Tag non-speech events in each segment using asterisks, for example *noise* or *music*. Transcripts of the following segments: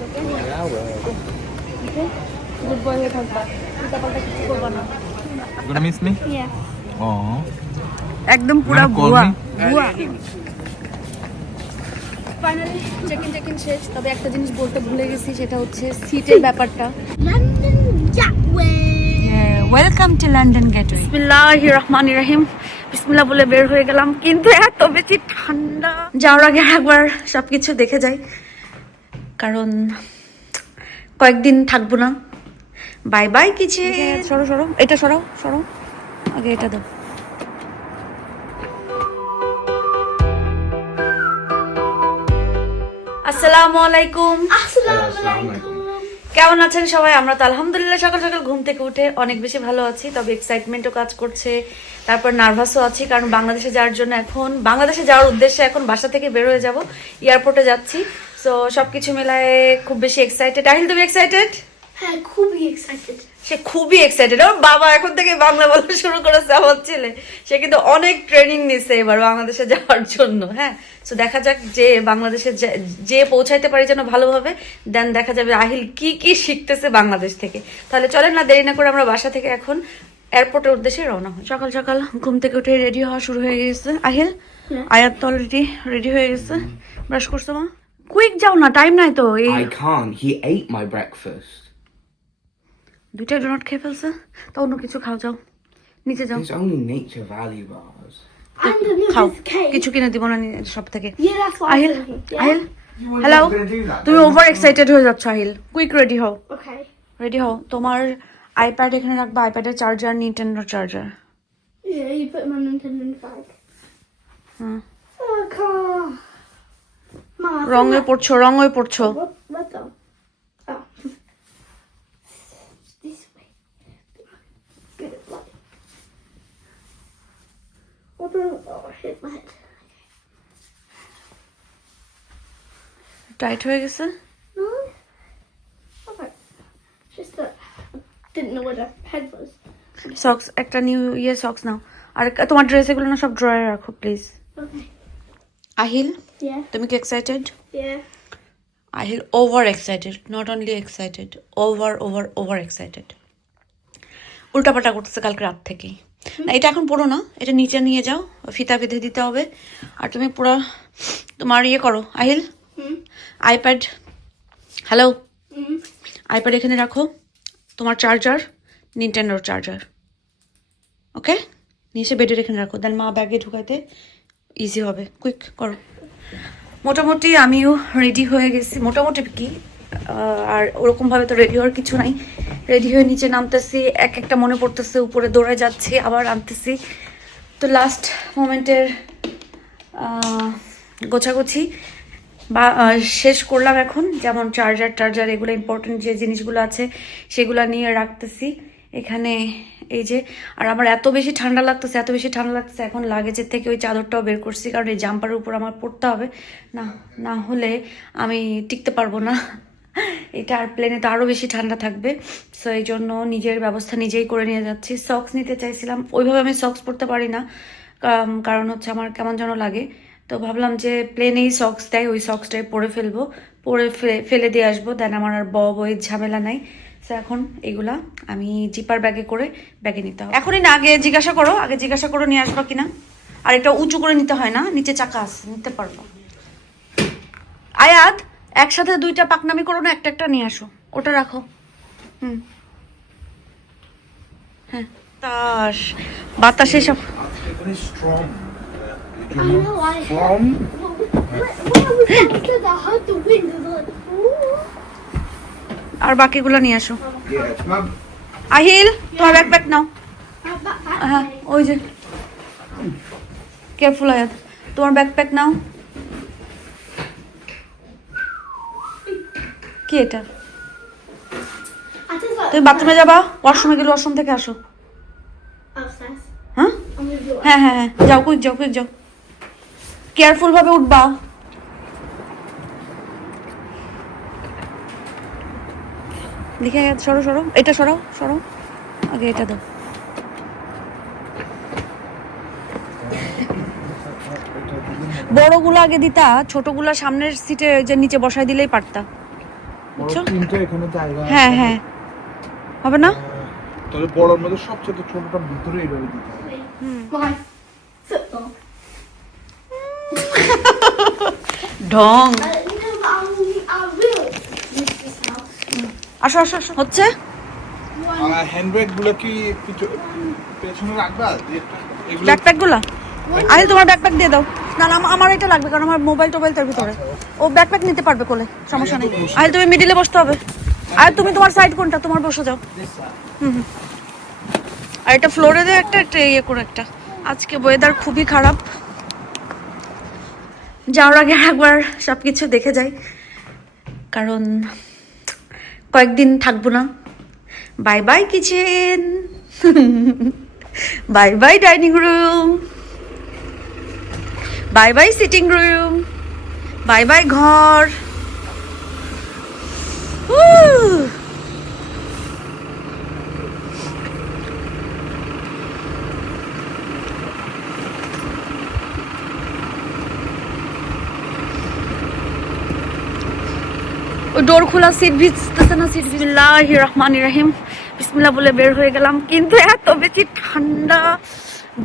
তোকে good boy হয়ে থাকবা উল্টাপাল্টা কিছু করবা না Gonna miss me? Yeah. একদম পুরো Gonna call ভুয়া ভুয়া। Finally check in check in শেষ। তবে একটা জিনিস বলতে ভুলে গেছি সেটা হচ্ছে সিটের ব্যাপারটা. ওয়েলকাম টু লন্ডন গেটওয়ে বিসমিল্লাহ রহমান রাহিম। বিসমিল্লাহ বলে বের হয়ে গেলাম। কিন্তু এত বেশি ঠান্ডা। যাওয়ার আগে একবার সবকিছু দেখে যাই। কারণ কয়েকদিন থাকব না। বাই বাই কিছু সরো সরো। এটা সরাও সরো। আগে এটা দাও। আসসালামু আলাইকুম। কেমন আছেন সবাই? আমরা তো আলহামদুলিল্লাহ সকাল সকাল ঘুম থেকে উঠে অনেক বেশি ভালো আছি, তবে এক্সাইটমেন্টও কাজ করছে, তারপর নার্ভাসও আছি, কারণ বাংলাদেশে যাওয়ার জন্য এখন, বাংলাদেশে যাওয়ার উদ্দেশ্যে এখন বাসা থেকে বের হয়ে যাব এয়ারপোর্টে যাচ্ছি। সো সবকিছু মেলায় খুব বেশি এক্সাইটেড আহিল তুমি এক্সাইটেড হ্যাঁ খুবই এক্সাইটেড সে খুবই এক্সাইটেড ওর বাবা এখন থেকে বাংলা বলা শুরু করেছে আমার ছেলে। সে কিন্তু অনেক ট্রেনিং নিছে এবার বাংলাদেশে যাওয়ার জন্য হ্যাঁ? তো দেখা যাক যে বাংলাদেশে যে- যে পৌঁছাইতে পারি যেন ভালোভাবে দেন দেখা যাবে আহিল কি কি শিখতেছে বাংলাদেশ থেকে। তাহলে চলেন না দেরি না করে আমরা বাসা থেকে এখন এয়ারপোর্টের উদ্দেশ্যে রওনা হই। সকাল সকাল ঘুম থেকে উঠে রেডি হওয়া শুরু হয়ে গেছে। আহিল আয়াত তো অলরেডি রেডি হয়ে গেছে। ব্রাশ করছ মা? কুইক যাও না টাইম নাই তো এই I can't. He ate my breakfast. দুইটা ডোনাট খেয়ে ফেলছে তা অন্য কিছু খাও যাও নিচে যাও There's only nature valley bars. And খাও there's cake. কিছু কিনে দিব না নি- সব থেকে Yeah, that's what Ahil I'm thinking. Yeah. Ahil hello তুমি ওভার এক্সাইটেড হয়ে যাচ্ছ আহিল কুইক রেডি হও Okay. রেডি হও তোমার আইপ্যাড এখানে রাখবা আইপ্যাডের charger Nintendo charger Yeah, you put my Nintendo in the bag. Hmm Oh, car. রঙে think পড়ছো রঙে পড়ছো? Oh. Oh. টাইট হয়ে গেছে No. Okay. Just that I didn't know where the head was. Socks একটা new ইয়ে socks নাও আর তোমার ড্রেস এগুলো না সব ড্রয়ারে রাখো প্লিজ Okay. আহিল Yeah. তুমি কি excited Yeah. Ahil over excited not only excited over over over excited উল্টাপাল্টা করতেছে কালকে রাত থেকেই। না এটা এখন পড়ো না এটা নিচে নিয়ে যাও ফিতা বেঁধে দিতে হবে। আর তুমি পুরো তোমার ইয়ে করো আহিল. IPad hello. আইপ্যাড এখানে রাখো তোমার চার্জার নিনটেন্ডোর চার্জার ওকে নিয়ে এসে বেডের এখানে রাখো। দেন মা ব্যাগে ঢুকাইতে ইজি হবে। কুইক করো। মোটামুটি আমিও রেডি হয়ে গেছি। মোটামুটি কি আর ওরকমভাবে তো রেডি হওয়ার কিছু নাই। রেডি হয়ে নিচে নামতেছি, এক একটা মনে পড়তেছে, উপরে দৌড়ে যাচ্ছি, আবার আনতেছি। তো লাস্ট মোমেন্টের গোছাগুছি। বা শেষ করলাম এখন। যেমন চার্জার টার্জার এগুলো ইম্পর্টেন্ট যে জিনিসগুলো আছে, সেগুলো নিয়ে রাখতেছি। এখানে এই যে, আর আমার এত বেশি ঠান্ডা লাগতেছে, এত বেশি ঠান্ডা লাগতেছে, এখন লাগেজের থেকে ওই চাদরটাও বের করছি, কারণ এই জাম্পারের উপর আমার পড়তে হবে। না না হলে আমি টিকতে পারব না। এটা আর প্লেনে তো আরও বেশি ঠান্ডা থাকবে। সো এই জন্য নিজের ব্যবস্থা নিজেই করে নিয়ে যাচ্ছি। সক্স নিতে চাইছিলাম, ওইভাবে আমি সক্স পরতে পারি না। কারণ হচ্ছে আমার কেমন যেন লাগে। তো ভাবলাম যে প্লেনেই সক্স দেয় ওই সক্সটাই পরে ফেলব। পরে ফেলে দিয়ে আসব, দেন আমার আর ব বই ঝামেলা নাই। তো এখন এগুলা আমি জিপার ব্যাগে করে ব্যাগে নিতে হবে এখনই না আগে জিজ্ঞাসা করো আগে জিজ্ঞাসা করো নিয়ে আসব কিনা আর এটা উঁচু করে নিতে হয় না নিচে চাকা আছে নিতে পারব আয়াত একসাথে দুইটা পাকনামি করো না একটা একটা নিয়ে আসো ওটা রাখো হুম হ্যাঁ তাস বাতাসে সব From I heard the wind. I was like, ooh. আর বাকিগুলো নিয়ে আসো। আহিল তোমার ব্যাকপ্যাক নাও। হ্যাঁ ওই যে। কেয়ারফুল আয়াত। তোমার ব্যাকপ্যাক নাও। কি এটা. তুমি বাথরুমে যাবা? ওয়াশরুমে গেলে ওয়াশরুম থেকে আসো। হ্যাঁ. হ্যাঁ হ্যাঁ হ্যাঁ। যাও কুইক যাও কুইক যাও। কেয়ারফুল ভাবে উঠবা। দেখে সরো সরো। এটা সরাও সরো আগে এটা দাও। বড়গুলো আগে দিতা ছোটগুলো সামনের সিটে যে নিচে বসাই দিলেই পারতা। বুঝছ? তিনটে এখানে জায়গা আছে। হ্যাঁ। হ্যাঁ হবে না? তবে বড়র মধ্যে সবচেয়ে ছোটটা ভিতরে এইভাবে দিতে হবে ঢং Uh, no, but I, I will use this house. আসো আসো আসো। হচ্ছে? আর কি পিছ- পেছনে রাখবা? এগুলো ব্যাকপ্যাকগুলা তোমার ব্যাকপ্যাক দিয়ে দাও। না না আমার এটা লাগবে কারণ আমার মোবাইল টোবাইল তার ভিতরে। ও ব্যাকপ্যাক নিতে পারবে কোলে সমস্যা নেই। আহিল তুমি মিডিলে বসতে হবে। আর তুমি তোমার সাইড কোনটা? তোমার বসে যাও। হুম হুম। আর এটা ফ্লোরে দিয়ে একটা একটা ইয়ে করে একটা। আজকে ওয়েদার খুবই খারাপ। যাওয়ার আগে একবার সব কিছু দেখে যাই। কারণ কয়েকদিন থাকব না। Bye bye kitchen bye bye dining room bye bye sitting room bye bye ঘর উহ! ওই ডোর খোলা সিট ভিজতেছে না সিট বিসমিল্লাহ রহমান রাহিম। বিসমিল্লাহ বলে বের হয়ে গেলাম। কিন্তু এত বেশি ঠান্ডা,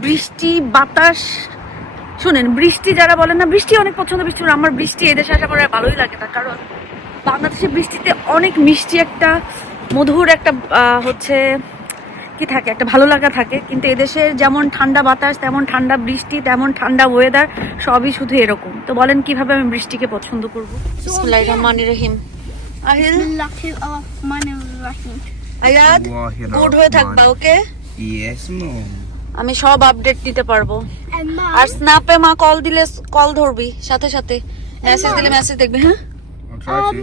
বৃষ্টি, বাতাস। শুনেন, বৃষ্টি যারা বলেন না, বৃষ্টি অনেক পছন্দ, বৃষ্টি আমার বৃষ্টি এদেশে আসা করে ভালোই লাগে না। কারণ বাংলাদেশের বৃষ্টিতে অনেক মিষ্টি একটা, মধুর একটা হচ্ছে কি থাকে, একটা ভালো লাগা থাকে। কিন্তু এদেশের যেমন ঠান্ডা বাতাস, তেমন ঠান্ডা বৃষ্টি, তেমন ঠান্ডা ওয়েদার সবই শুধু এরকম। তো বলেন, কীভাবে আমি বৃষ্টিকে পছন্দ করব? রহমানির রহিম। আহিল আয়াদ গুড হয়ে থাকবা ওকে আমি সব আপডেট দিতে পারব আর স্ন্যাপে মা কল দিলে কল ধরবি সাথে সাথে মেসেজ দিলে মেসেজ দেখবি হ্যাঁ um,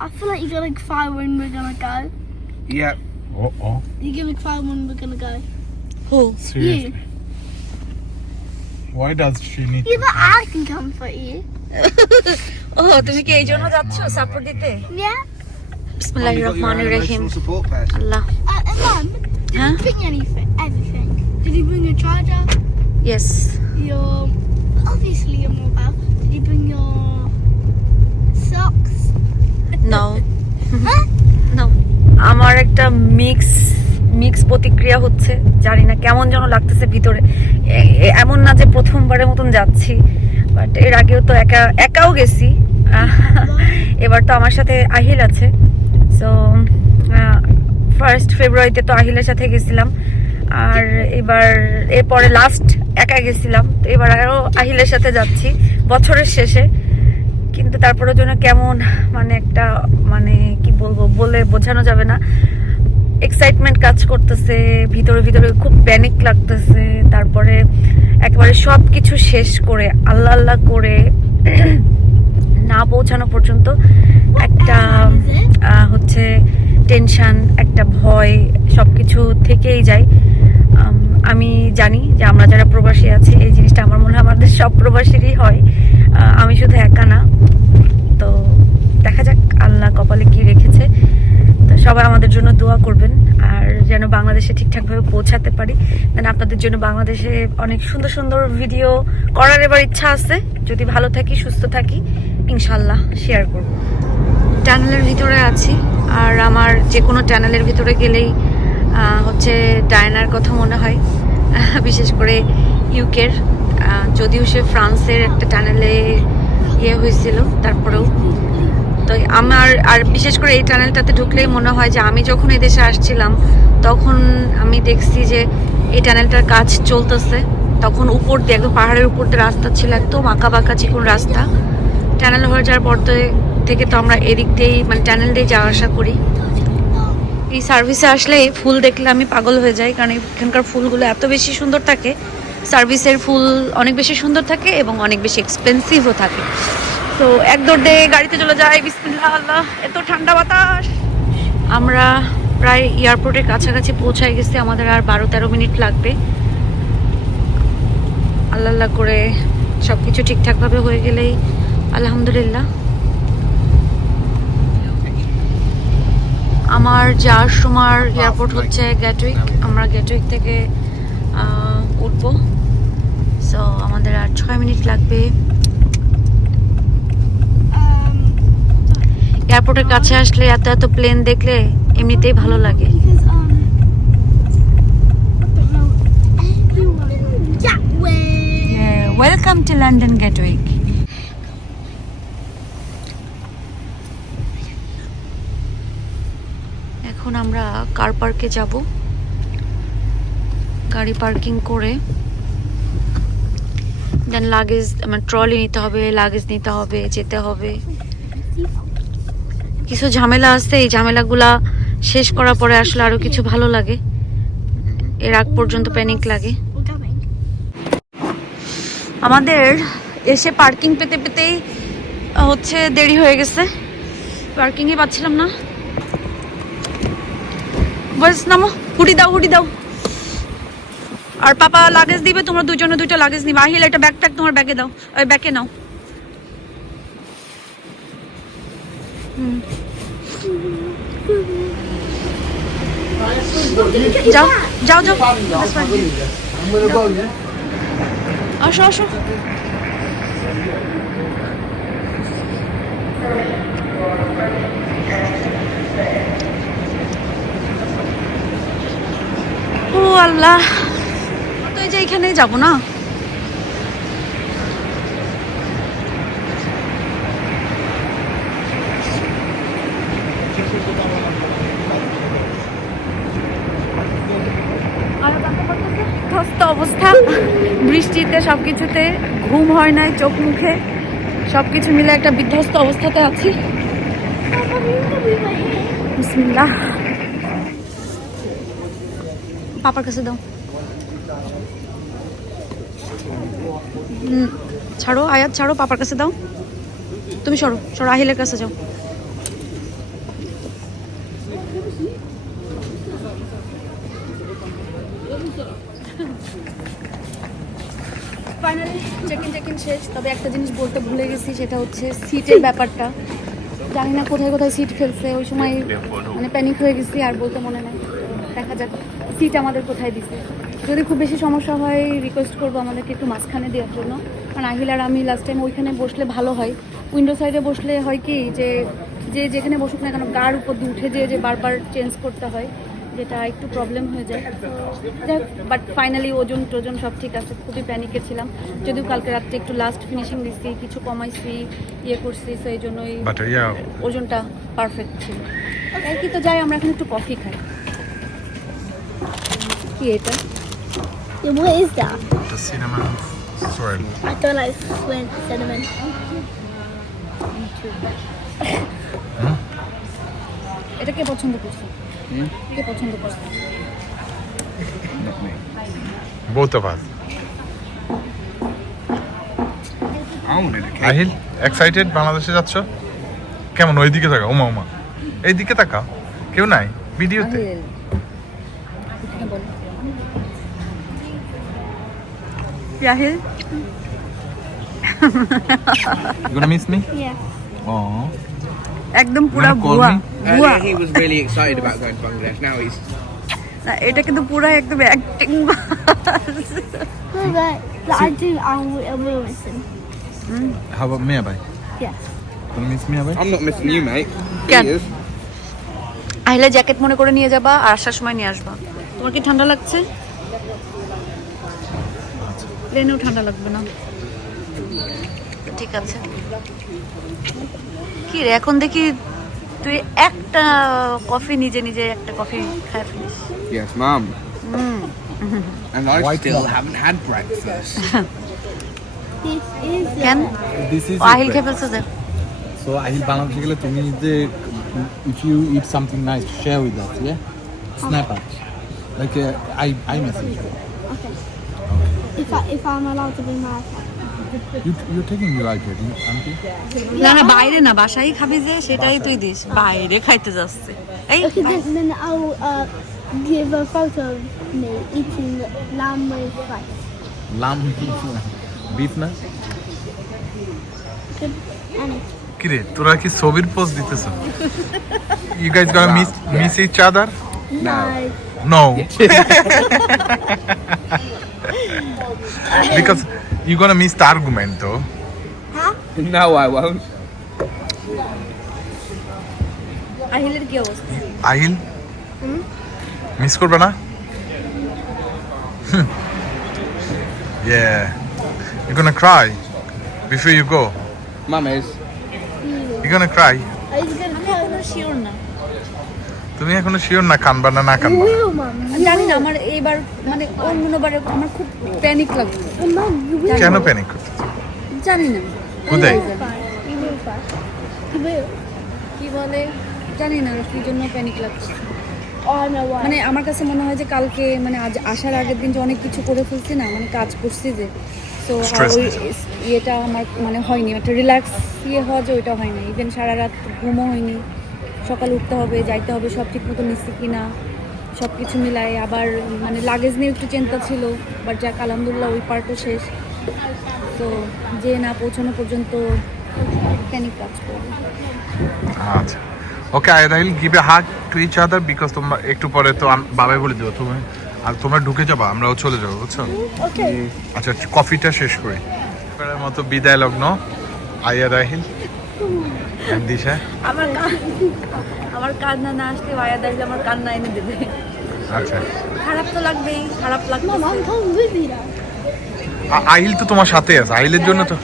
I feel like you're gonna cry when we're gonna go. to. Yep. to. Oh, oh. You're gonna cry when we're gonna go. Who Seriously. You. Why does she need Yeah, but I can comfort you. ও তুমি কি এই আমার একটা mix mix প্রতিক্রিয়া হচ্ছে। জানিনা কেমন যেন লাগতেছে ভিতরে। এমন না যে প্রথমবারের মতন যাচ্ছি। বাট এর আগেও তো একা, একাও গেছি। এবার তো আমার সাথে আহিল আছে। সো ফার্স্ট ফেব্রুয়ারিতে তো আহিলের সাথে গেছিলাম। আর এবার, এরপরে লাস্ট একা গেছিলাম। তো এবার আরও আহিলের সাথে যাচ্ছি, বছরের শেষে। কিন্তু তারপরেও জন্য কেমন মানে একটা মানে কি বলব, বলে বোঝানো যাবে না। এক্সাইটমেন্ট কাজ করতেছে, ভিতরে ভিতরে খুব প্যানিক লাগতেছে, তারপরে একেবারে সব কিছু শেষ করে আল্লাহ আল্লাহ করে না পৌঁছানো পর্যন্ত একটা হচ্ছে টেনশন একটা ভয় সব কিছু থেকেই যায়। আমি জানি যে আমরা যারা প্রবাসী আছি, এই জিনিসটা আমার মনে হয় আমাদের সব প্রবাসীরই হয়। আমি শুধু একা না। তো দেখা যাক আল্লাহ কপালে কি রেখেছে। সবাই আমাদের জন্য দোয়া করবেন আর যেন বাংলাদেশে ঠিকঠাকভাবে পৌঁছাতে পারি। দেন আপনাদের জন্য বাংলাদেশে অনেক সুন্দর সুন্দর ভিডিও করার এবার ইচ্ছা আছে। যদি ভালো থাকি, সুস্থ থাকি ইনশাল্লাহ শেয়ার করব। টানেলের ভিতরে আছি আর আমার যে কোনো টানেলের ভিতরে গেলেই হচ্ছে ডায়নার কথা মনে হয়। *laughs* বিশেষ করে ইউকের যদিও সে ফ্রান্সের একটা টানেলে ইয়ে হয়েছিল, তারপরেও তো আমার, আর বিশেষ করে এই টানেলটাতে ঢুকলেই মনে হয় যে আমি যখন এই দেশে আসছিলাম, তখন আমি দেখছি যে এই টানেলটার কাজ চলতেছে। তখন উপর দিয়ে একদম পাহাড়ের উপর দিয়ে রাস্তা ছিল, একদম আঁকা বাঁকা চিকুন রাস্তা। টানেল হয়ে যাওয়ার পর থেকে তো আমরা এদিক দিয়েই মানে টানেল দিয়ে যাওয়া আসা করি। এই সার্ভিসে আসলে এই ফুল দেখলে আমি পাগল হয়ে যাই, কারণ এখানকার ফুলগুলো এত বেশি সুন্দর থাকে। সার্ভিসের ফুল অনেক বেশি সুন্দর থাকে এবং অনেক বেশি এক্সপেন্সিভও থাকে। তো এক দৌড়ে গাড়িতে চলে যাই বিসমিল্লাহ আল্লাহ এত ঠান্ডা বাতাস। আমরা প্রায় এয়ারপোর্টের কাছাকাছি পৌঁছায় গেছি, আমাদের আর বারো তেরো মিনিট লাগবে। আল্লাহ আল্লাহ করে সব কিছু ঠিকঠাকভাবে হয়ে গেলেই আলহামদুলিল্লাহ। আমার যাওয়ার সময় এয়ারপোর্ট হচ্ছে গ্যাটউইক আমরা গ্যাটউইক থেকে উঠবো। সো আমাদের আর ছয় মিনিট লাগবে। এয়ারপোর্টের কাছে আসলে এত এত প্লেন দেখলে এমনিতেই ভালো লাগে. ওয়েলকাম টু লন্ডন গেটওয়েক এখন আমরা কার পার্কে যাব। গাড়ি পার্কিং করে। দেন লাগেজ আমার ট্রলি নিতে হবে লাগেজ নিতে হবে যেতে হবে। কিছু ঝামেলা আছে এই ঝামেলাগুলা শেষ করার পরে আসলে আরও কিছু ভালো লাগে। এর আগ পর্যন্ত প্যানিক লাগে। আমাদের এসে পার্কিং পেতে পেতেই হচ্ছে দেরি হয়ে গেছে। পার্কিংই পাচ্ছিলাম না। বস, নামো, হুডি দাও হুডি দাও। আর পাপা লাগেজ দিবে, তোমরা দুজনে দুইটা লাগেজ নিবে। আহিল, একটা ব্যাগ তোমার ব্যাগে দাও ওই ব্যাগে নাও। যাও যাও যাও। আসো আসো। ও আল্লাহ। তো এই যে এখানেই যাব না বিধ্বস্ত অবস্থা। বৃষ্টিতে সবকিছুতে ঘুম হয় নাই, চোখ মুখে। সবকিছু মিলে একটা বিধ্বস্ত অবস্থাতে আছি। পাপার কাছে দাও। ছাড়ো, আয়াত ছাড়ো, পাপার কাছে দাও। তুমি সরো সরো, আহিলের কাছে যাও finally check in check in শেষ তবে একটা জিনিস বলতে ভুলে গেছি, সেটা হচ্ছে সিটের ব্যাপারটা। জানি না কোথায় কোথায় সিট ফেলছে, ওই সময় মানে প্যানিক হয়ে গেছি, আর বলতে মনে নেই। দেখা যাক, সিট আমাদের কোথায় দিছে। যদি খুব বেশি সমস্যা হয় রিকোয়েস্ট করব আমাদেরকে একটু মাঝখানে দেওয়ার জন্য। কারণ আহিল আর আমি লাস্ট টাইম ওইখানে বসলে ভালো হয়। উইন্ডো সাইডে বসলে হয় কি, যে যে যেখানে বসুক না কেন, গার উপর দিয়ে উঠে যেয়ে যে বারবার চেঞ্জ করতে হয়। যেটা একটু প্রবলেম হয়ে যায় বাট ফাইনালি ওজন টোজন সব ঠিক আছে খুবই প্যানিকে ছিলাম যদিও কালকে রাত্রে একটু লাস্ট ফিনিশিং দিচ্ছি কিছু কমাইছি ইয়ে করছি সেই জন্যই ওজনটা পারফেক্ট ছিল তাই কি তো যাই আমরা এখন একটু কফি খাই কি এটা what is that? the cinnamon swirl. I don't like cinnamon. cinnamon. এটা কে পছন্দ করছে কে পছন্দ cake. আহিল এক্সাইটেড বাংলাদেশে যাচ্ছ? কেমন? ওইদিকে তাকা ওমা ওমা। এইদিকে তাকা কেউ নাই? ভিডিওতে? Rahil You gonna miss me? Yeah. Oh. একদম পুরা? ভুয়া। Earlier এটা কিন্তু পুরো একদম অ্যাক্টিং আইলে জ্যাকেট মনে করে নিয়ে যাবা আসার সময় নিয়ে আসবা। তোমার কি ঠান্ডা লাগছে? প্লেনেও ঠান্ডা লাগবে না। ঠিক আছে। কি রে এখন দেখি তুই একটা কফি নিজে নিজে একটা কফি খায় ফেলিস Yes, mum. And I White still wine. haven't had breakfast. This is. কেন This is ও আহিল খেয়ে ফেলছে যে so আহিল বাংলাদেশে গেলে তুমি যে if you eat something nice share with us yeah snap at like uh, I I message you Okay. If I if I'm allowed to bring my. You taking you like it aunty না বাইরে না বাসায় খাবি যে সেটাই তুই this. বাইরে খাইতে যাচ্ছে। এই ছবির *laughs* *laughs* because you gonna miss the argument though Huh? no, I won't. আহিলের কি অবস্থা আহিল মিস করবে না Yeah. You're gonna cry before you go. Mum is. You're gonna cry. Gonna her? তুমি এখনও শিওর না কানবা না না কানবা? জানি না আমার এইবার মানে অন্যবারে আমার খুব প্যানিক লাগছে। কেন প্যানিক করতে জানি না। কোথায়. কি বলে? জানি না কি জন্য প্যানিক লাগছে। Oh. মানে আমার কাছে মনে হয় যে কালকে মানে আজ আসার আগের দিন যে অনেক কিছু করে ফেলছি না মানে কাজ করছি যে। তো ওই ইয়েটা আমার মানে হয়নি একটা রিল্যাক্স ইয়ে হওয়া যে ওইটা হয় না ইভেন সারা রাত ঘুমও হয়নি। সকালে উঠতে হবে যাইতে হবে সব ঠিক মতো নিচ্ছি কি না সব কিছু মিলাই আবার মানে লাগেজ নিয়ে একটু চিন্তা ছিল বাট যাক আলহামদুলিল্লাহ ওই পার্টও শেষ। তো যে না পৌঁছানো পর্যন্ত প্যানিক কাজ করবে। আচ্ছা। Okay I will give a hug to each other because তোমরা একটু পরে তো বাবাই বলে দেবো তুমি আর তোমরা ঢুকে যাবা আমরাও চলে যাব বুঝছ. আচ্ছা কফিটা শেষ করি। মতো বিদায় লগ্ন আইয়া রাহিল দিশা? আমার আমার কান্না না আসলে ভাইয়া দেখলে আমার কান্না এনে দেবে। আচ্ছা। খারাপ তো লাগবেই খারাপ লাগবে আহিল তো তোমার সাথে আছে আহিলের জন্য তো।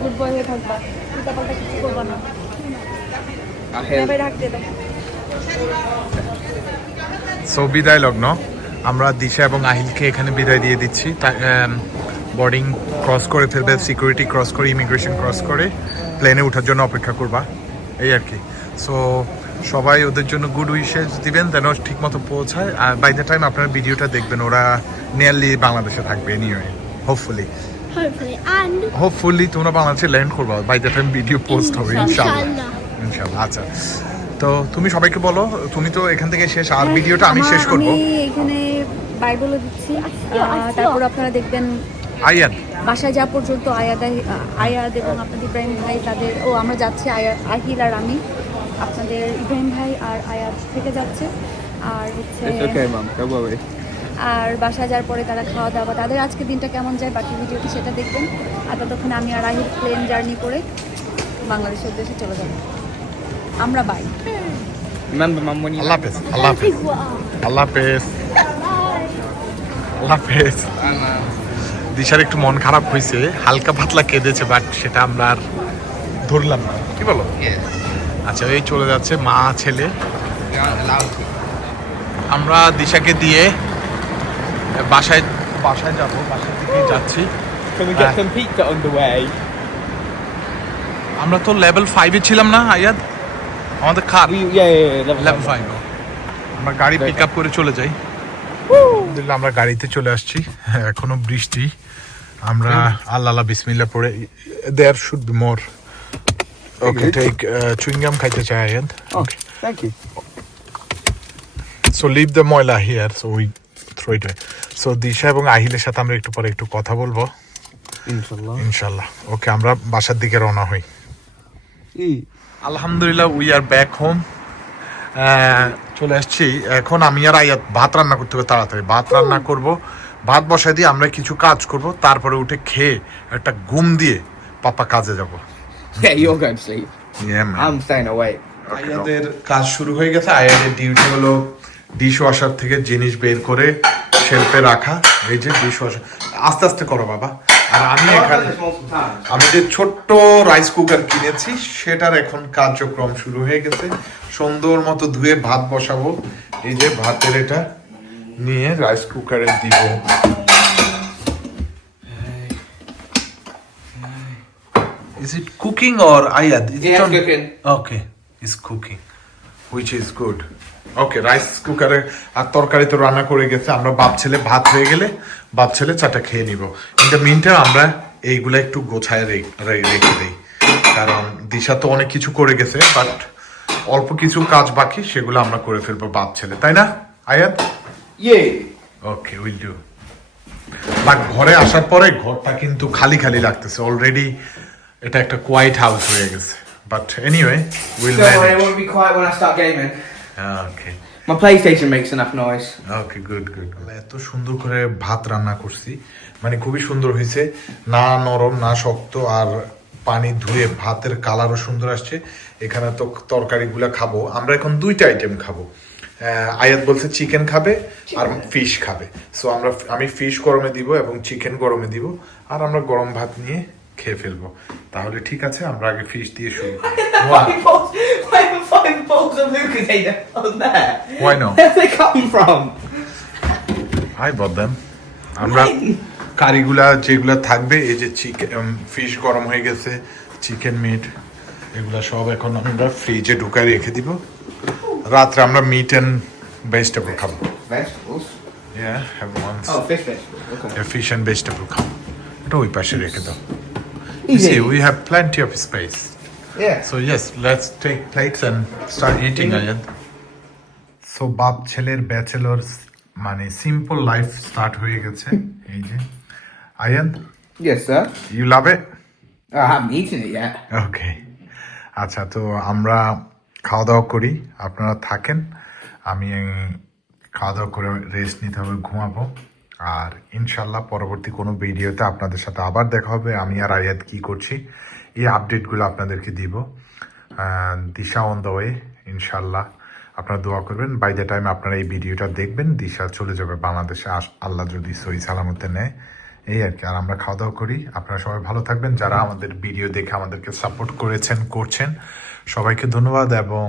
গুড বয় হয়ে থাকবা। কিছু করবা না। I hear. এবার রাখতে দাও। সো বিদায় লগ্ন। আমরা দিশা এবং আহিলকে এখানে বিদায় দিয়ে দিচ্ছি। বোর্ডিং ক্রস করে ফেলবে সিকিউরিটি ক্রস করে ইমিগ্রেশন ক্রস করে প্লেনে ওঠার জন্য অপেক্ষা করবা। এই আর কি। সো সবাই ওদের জন্য গুড উইশেস দিবেন যেন ঠিক মতো পৌঁছায়। আর বাই দ্য টাইম আপনারা ভিডিওটা দেখবেন ওরা নিয়ারলি বাংলাদেশে থাকবে এনিওয়ে হোপফুলি হোপফুলি তোমরা বাংলাদেশে ল্যান্ড করবা by the time video post হবে ইনশাআল্লাহ Inshallah. ইনশাআল্লাহ আচ্ছা। তো তুমি সবাইকে বলো তুমি তো এখান থেকে শেষ আর ভিডিওটা আমি শেষ করব। আমি এখানে বাই বলে দিচ্ছি। তারপর আপনারা দেখবেন আয়ান। বাসায় যাওয়া পর্যন্ত আয়াদ আয়াদ এবং আপনাদের ইব্রাহিম ভাই তাদের ও আমরা যাচ্ছি আয়া- আহিল আর আমি। আপনাদের ইব্রাহিম ভাই আর আয়াদ থেকে যাচ্ছে। আর হচ্ছে. আর বাসায় যাওয়ার পরে তারা খাওয়া দাওয়া তাদের আজকে দিনটা কেমন যায় বাকি ভিডিওতে সেটা দেখবেন। আর ততক্ষণ আমি আর আহিল প্লেন জার্নি করে বাংলাদেশের উদ্দেশ্যে চলে যাব। আমরা বাই. আল্লাহ হাফেজ আল্লাহ হাফেজ। আল্লাহ হাফেজ। আল্লাহ হাফেজ। দিশার একটু মন খারাপ হয়েছে হালকা পাতলা কেঁদেছে বাট সেটা আমরা আর ধরলাম না। কি বলো? আচ্ছা এই চলে যাচ্ছে মা ছেলে. আমরা দিশাকে দিয়ে বাসায় বাসায় যাব বাসার দিকে যাচ্ছি? আমরা তো লেভেল ফাইভে ছিলাম না আয়াদ? আমাদের. Level লেভেল ফাইভ আমরা গাড়ি পিক আপ করে চলে যাই। আলহামদুলিল্লাহ আমরা গাড়িতে চলে আসছি। এখনও বৃষ্টি। আমরা আল্লাহ আল্লাহ বিসমিল্লা পড়ে there should be more okay take chewing gum খাইতে চাই okay Thank you. So leave the ময়লা here so we throw it so Disha এবং আহিলের সাথে আমরা একটু পরে একটু কথা বলব। Inshallah. ইনশাল্লাহ। ওকে আমরা বাসার দিকে রওনা হই। আলহামদুলিল্লাহ উই আর ব্যাক হোম চলে আসছি। এখন আমি আর আয়াত ভাত রান্না করতে হবে তাড়াতাড়ি। ভাত রান্না করব ভাত বসাই দিয়ে আমরা কিছু কাজ করব তারপরে উঠে খেয়ে একটা ঘুম দিয়ে পাপা কাজে যাব। আয়াদের কাজ শুরু হয়ে গেছে। আয়াদের ডিউটি হলো ডিশ ওয়াশার থেকে জিনিস বের করে শেলফে রাখা। এই যে ডিশ ওয়াশার আস্তে আস্তে করো বাবা। আর আমি এখানে আমি যে ছোট্ট রাইস কুকার কিনেছি সেটার এখন কার্যক্রম শুরু হয়ে গেছে। সুন্দর মতো ধুয়ে ভাত বসাবো। এই যে ভাতের এটা নিয়ে রাইস কুকারে দিব। Is it cooking or ayad? Is Yeah, it on- cooking. Okay, it's cooking, which is good. Okay rice কুকারে আর তরকারি তো রান্না করে গেছে। আমরা বাপ ছেলে ভাত হয়ে গেলে বাপ ছেলে চাটা খেয়ে নিব। কিন্তু মিনটা আমরা এইগুলা একটু গোছায় রেখে দিই। কারণ দিশা তো অনেক কিছু করে গেছে বাট অল্প কিছু কাজ বাকি সেগুলো আমরা করে ফেলব বাপ ছেলে। তাই না Ayat? Yeah. Okay will do but ঘরে আসার পরে ঘরটা কিন্তু খালি খালি লাগতেছে। অলরেডি এটা একটা কোয়াইট হাউস হয়ে গেছে। But anyway will Don't worry, I won't be quiet when I start gaming. Okay My PlayStation makes enough noise. Okay good good এত সুন্দর করে ভাত রান্না করছি। মানে খুবই সুন্দর হয়েছে। না নরম না শক্ত আর পানি ধুয়ে ভাতের কালারও সুন্দর আসছে। এখানে তো তরকারিগুলো খাব। আমরা এখন দুইটা আইটেম খাব। আয়াত বলছে চিকেন খাবে আর ফিশ খাবে। সো আমরা আমি ফিশ গরমে দিব এবং চিকেন গরমে দিব। আর আমরা গরম ভাত নিয়ে খেয়ে ফেলব তাহলে ঠিক আছে আমরা আগে ফিশ দিয়ে শুরু করি? Five bowls, why are five bowls of Lucasade on there? Why not? Where's they come from? Hi বদাম আমরা কারিগুলা যেগুলা থাকবে এই যে চিকেন ফিশ গরম হয়ে গেছে চিকেন মিট এগুলা সব এখন আমরা ফ্রিজে ঢুকায় রেখে দিব রাত্রে আমরা মিট অ্যান্ড ভেজিটেবল খাব. Oh. ফিশ অ্যান্ড ভেজিটেবল খাব এটা ওই পাশে রেখে দাও You see, we have plenty of space. Yeah. So yes, let's take plates and start eating, Ayad. So বাপ ছেলের ব্যাচেলর মানে সিম্পল লাইফ স্টার্ট হয়ে গেছে এই যে Ayan Yes, sir. You love it Oh, I haven't eaten it yet. Okay আচ্ছা তো আমরা খাওয়া দাওয়া করি আপনারা থাকেন আমি খাওয়া দাওয়া করে রেস্ট নিতে হবে ঘুমাবো আর ইনশাল্লাহ পরবর্তী কোনো ভিডিওতে আপনাদের সাথে আবার দেখা হবে। আমি আর আয়াত কি করছি, এই আপডেটগুলো আপনাদেরকে দিব। দিশা অন দ্য ওয়ে ইনশাল্লাহ আপনারা দোয়া করবেন। বাই দ্য টাইম আপনারা এই ভিডিওটা দেখবেন, দিশা চলে যাবে বাংলাদেশে। আল্লাহ যদি সই সালামতে নেয়, এই আর কি। আর আমরা খাওয়া দাওয়া করি। আপনারা সবাই ভালো থাকবেন। যারা আমাদের ভিডিও দেখে আমাদেরকে সাপোর্ট করেছেন, করছেন, সবাইকে ধন্যবাদ এবং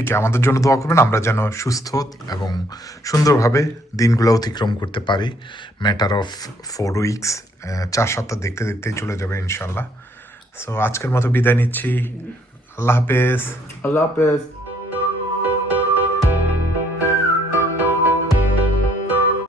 এই কি আমাদের জন্য দোয়া করবেন, আমরা যেন সুস্থ এবং সুন্দরভাবে দিনগুলো অতিক্রম করতে পারি। ম্যাটার অফ ফোর উইকস চার সপ্তাহ দেখতে দেখতেই চলে যাবে ইনশাল্লাহ সো আজকের মতো বিদায় নিচ্ছি। আল্লাহ হাফেজ। আল্লাহ it.